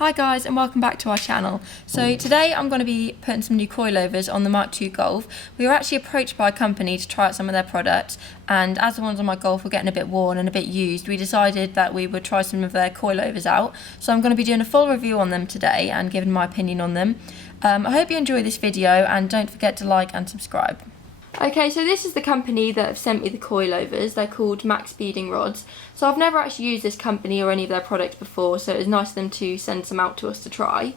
Hi guys, and welcome back to our channel. So today I'm going to be putting some new coilovers on the Mk2 Golf. We were actually approached by a company to try out some of their products, and as the ones on my Golf were getting a bit worn and a bit used, we decided that we would try some of their coilovers out. So I'm going to be doing a full review on them today and giving my opinion on them. I hope you enjoy this video, and don't forget to like and subscribe. Okay, so this is the company that have sent me the coilovers. They're called Maxpeedingrods. So I've never actually used this company or any of their products before, so it was nice of them to send some out to us to try.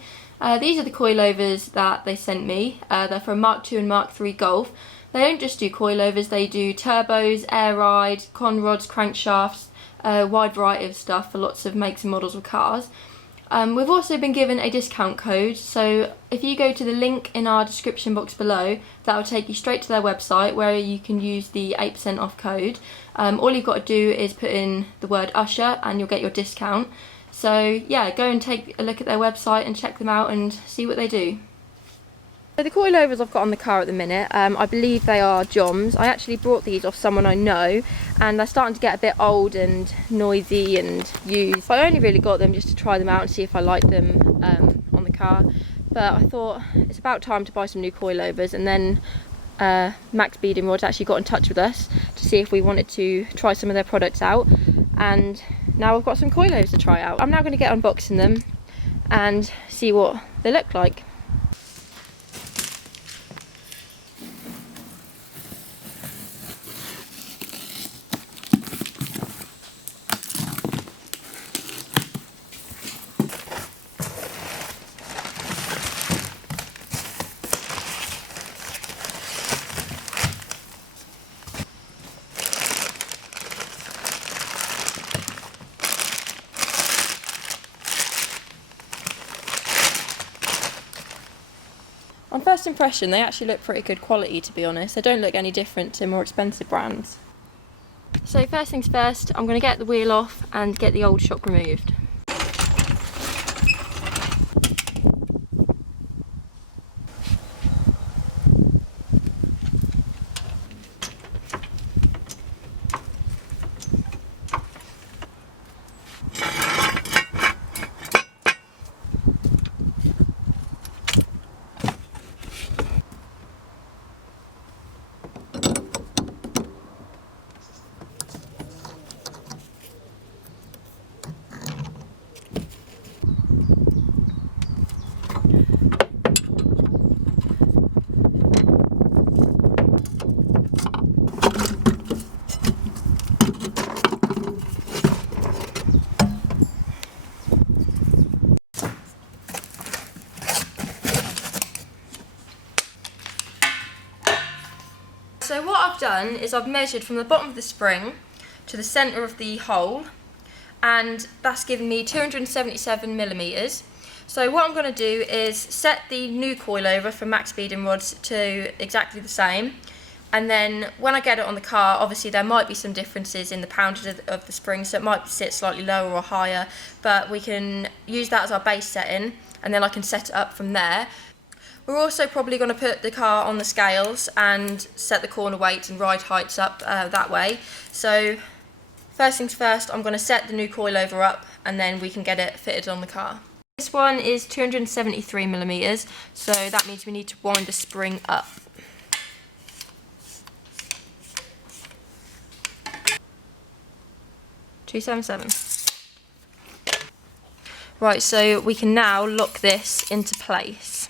These are the coilovers that they sent me. They're for Mk2 and Mk3 Golf. They don't just do coilovers, they do turbos, air ride, con rods, crankshafts, a wide variety of stuff for lots of makes and models of cars. We've also been given a discount code, so if you go to the link in our description box below, that will take you straight to their website where you can use the 8% off code. All you've got to do is put in the word Usher and you'll get your discount. So yeah, go and take a look at their website and check them out and see what they do. So the coilovers I've got on the car at the minute, I believe they are Joms. I actually brought these off someone I know, and they're starting to get a bit old and noisy and used. I only really got them just to try them out and see if I like them on the car. But I thought it's about time to buy some new coilovers, and then Maxpeedingrods actually got in touch with us to see if we wanted to try some of their products out. And now I've got some coilovers to try out. I'm now going to get unboxing them and see what they look like. On first impression, they actually look pretty good quality, to be honest. They don't look any different to more expensive brands. So first things first, I'm going to get the wheel off and get the old shock removed. So what I've done is I've measured from the bottom of the spring to the centre of the hole, and that's given me 277 millimetres. So what I'm going to do is set the new coilover from Maxpeedingrods to exactly the same, and then when I get it on the car, obviously there might be some differences in the poundage of the spring, so it might sit slightly lower or higher, but we can use that as our base setting, and then I can set it up from there. We're also probably going to put the car on the scales and set the corner weights and ride heights up that way. So first things first, I'm going to set the new coilover up and then we can get it fitted on the car. This one is 273 millimetres, so that means we need to wind the spring up. .277. Right, so we can now lock this into place.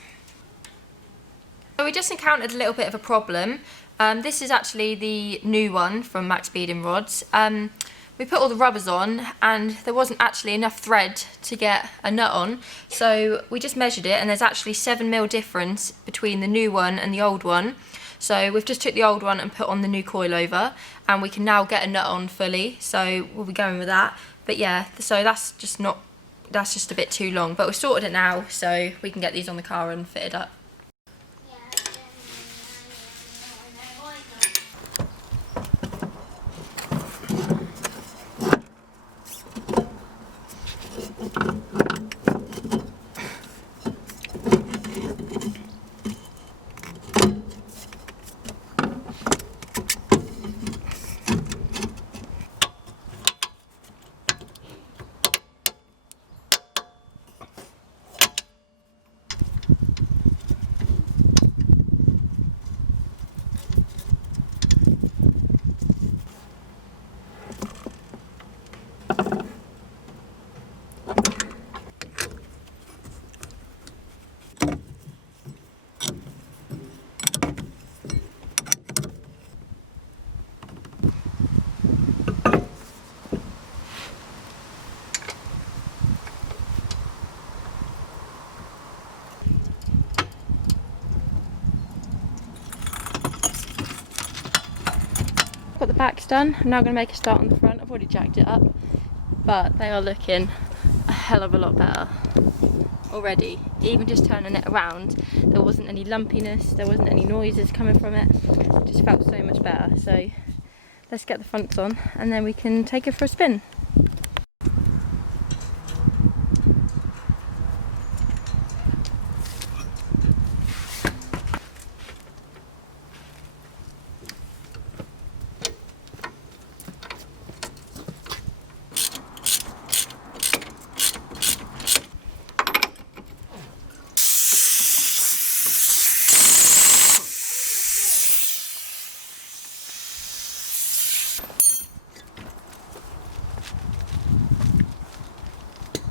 So we just encountered a little bit of a problem. This is actually the new one from Maxpeedingrods. We put all the rubbers on and there wasn't actually enough thread to get a nut on, so we just measured it and there's actually 7mm difference between the new one and the old one. So we've just took the old one and put on the new coilover, and we can now get a nut on fully, so we'll be going with that. But yeah, so that's just a bit too long, but we've sorted it now so we can get these on the car and fitted up. back's done. I'm now going to make a start on the front. I've already jacked it up, but they are looking a hell of a lot better already. Even just turning it around, there wasn't any lumpiness, there wasn't any noises coming from it. It just felt so much better. So let's get the fronts on and then we can take it for a spin.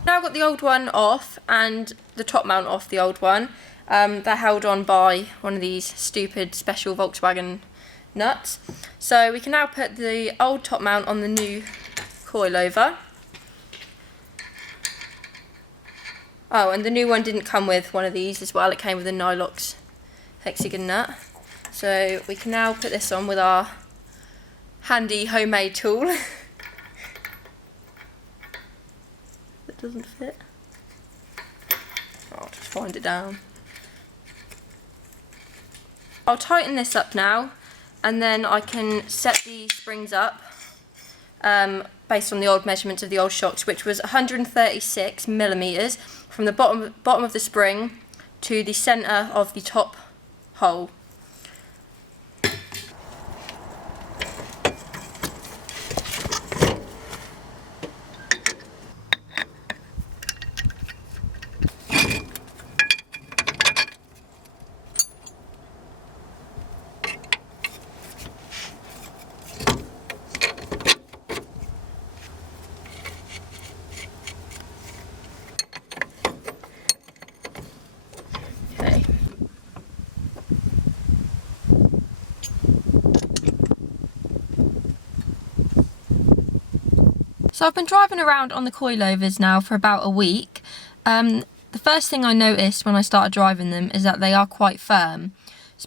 Now I've got the old one off and the top mount off the old one. They're held on by one of these stupid special Volkswagen nuts. So we can now put the old top mount on the new coilover. Oh, and the new one didn't come with one of these as well, it came with a Nylox hexagon nut. So we can now put this on with our handy homemade tool. Doesn't fit. I'll just wind it down. I'll tighten this up now and then I can set the springs up based on the old measurements of the old shocks, which was 136 millimeters from the bottom of the spring to the centre of the top hole. So I've been driving around on the coilovers now for about a week. The first thing I noticed when I started driving them is that they are quite firm.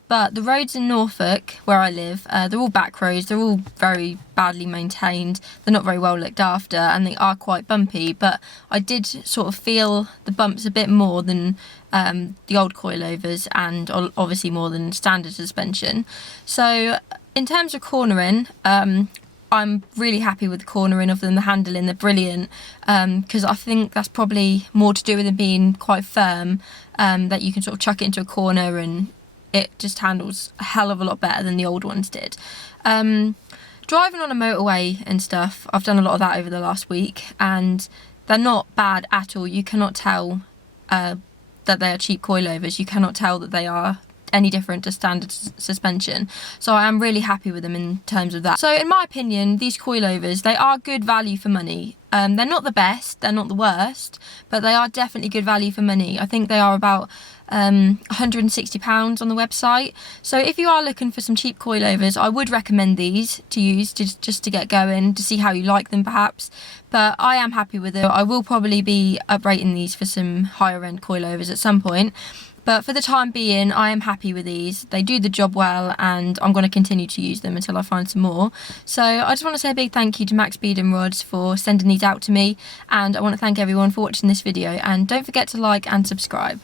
But the roads in Norfolk, where I live, they're all back roads, they're all very badly maintained, they're not very well looked after, and they are quite bumpy. But I did sort of feel the bumps a bit more than the old coilovers, and obviously more than standard suspension. So in terms of cornering, I'm really happy with the cornering of them, the handling, they're brilliant, because I think that's probably more to do with them being quite firm, that you can sort of chuck it into a corner and it just handles a hell of a lot better than the old ones did. Driving on a motorway and stuff, I've done a lot of that over the last week, and they're not bad at all. You cannot tell that they are cheap coilovers. You cannot tell that they are any different to standard suspension. So I am really happy with them in terms of that. So in my opinion, these coilovers, they are good value for money. They're not the best, they're not the worst, but they are definitely good value for money. I think they are about £160 on the website. So if you are looking for some cheap coilovers, I would recommend these to use just to get going, to see how you like them perhaps. But I am happy with it. I will probably be uprating these for some higher end coilovers at some point. But for the time being, I am happy with these. They do the job well, and I'm going to continue to use them until I find some more. So I just want to say a big thank you to Maxpeedingrods for sending these out to me, and I want to thank everyone for watching this video, and don't forget to like and subscribe.